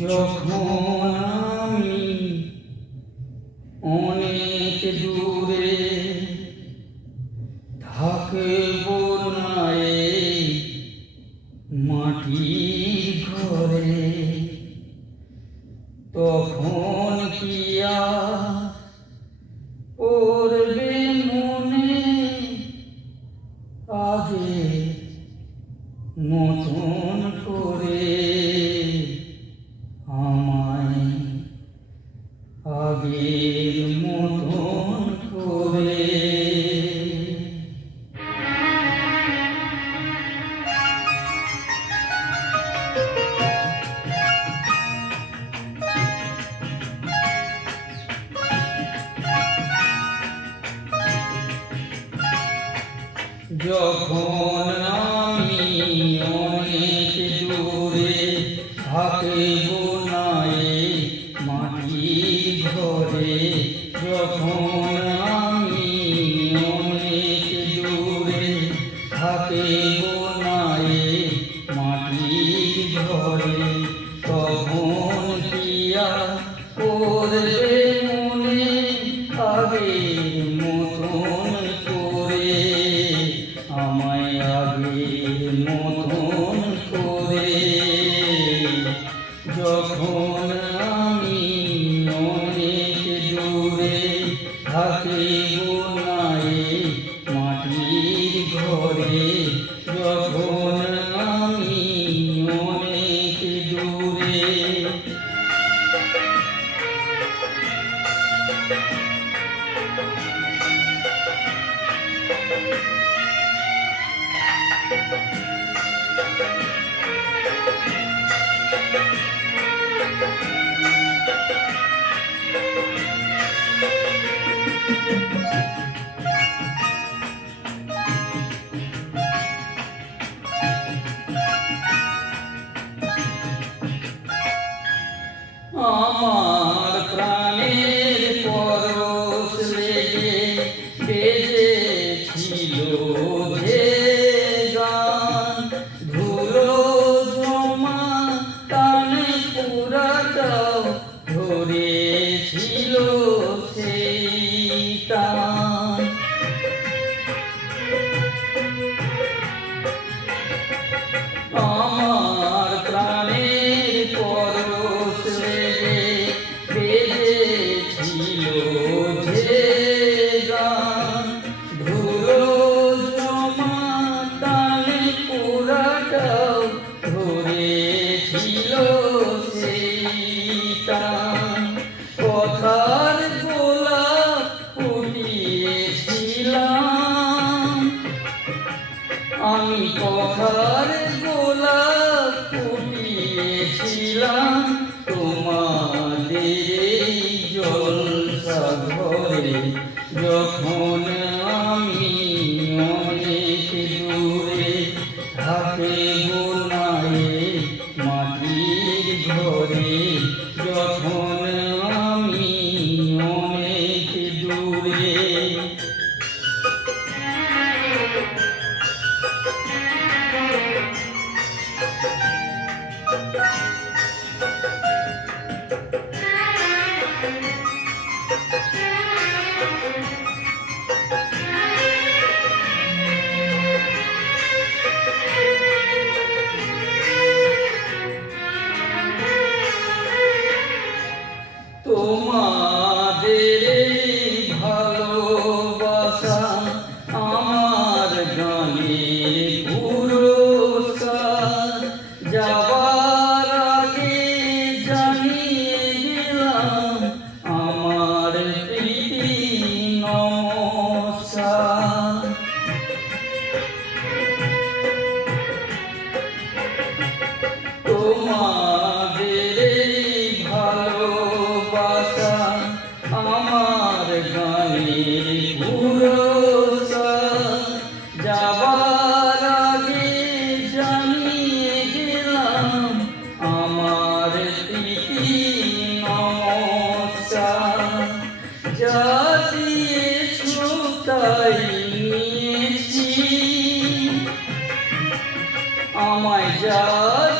যখন আমি অনেক দূরে থাকব না এই মাটির ঘরে, তখন কি আর পড়বে মনে আগে মতন করে, আমায় আগের মতন করে। যখন আমি অনেক দূরে থাকব না এই মাটির ঘরে, যখন আমি অনেক দূরে থাকব না এই মাটির ঘরে, তখন কি আর পড়বে মনে আগের মতন করে, আমায় আগের মতন করে। যখন আমি অনেক দূরে থাকিব না এই মাটির ঘরে, যখন আমি অনেক দূরে। আমার প্রাণের পরশ লেগে বেজেছিল যে গান, ধুলো জমা টানে পুরাটাও ধরেছিল সেই টান। আমার প্রাণের পরশ লেগে বেজেছিল যে গান, ধুলো জমা টানে পুরাটাও ধরেছিল সেই টান। কথার গোলাপ ফুটিয়েছিলাম আমি, কথার গোলাপ ফুটিয়েছিলাম তোমাদের এই জলসা ঘরে, যখন আমি অনেক দূরে থাকব না এই মাটির ঘরে, যখন আমি অনেক দূরে। তোমাদের এই ভালোবাসা আমার গানের পুরস্কার, যাবার আগে জানিয়ে গেলাম আমার প্রীতি নমস্কার। তোমাদের এই ভালোবাসা আমার গানের পুরস্কার, যাবার আগে জানিয়ে গেলাম আমার প্রীতি নমস্কার। যা দিয়েছ তাই নিয়েছি, আমায় যা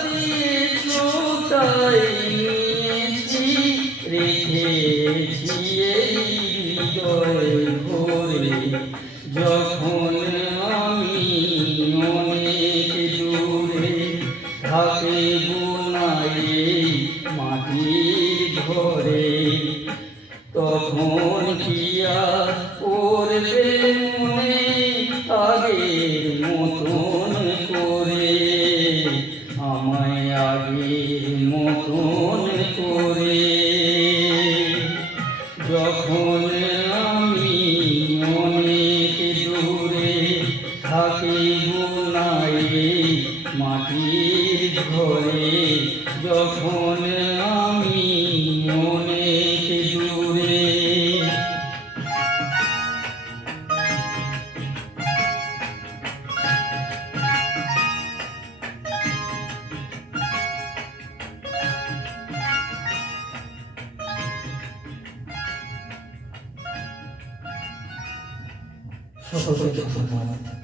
দিয়েছ তাই থাকিব না এই মাটির ঘরে, তখন কি আর করবে মনে আগের মতন করে, আমায় আগের মতন করে। যখন আমি অনেক দূরে থাকিব না এই মাটির ঘরে, যখন আমি অনেক দূরে। সকলকে ধন্যবাদ।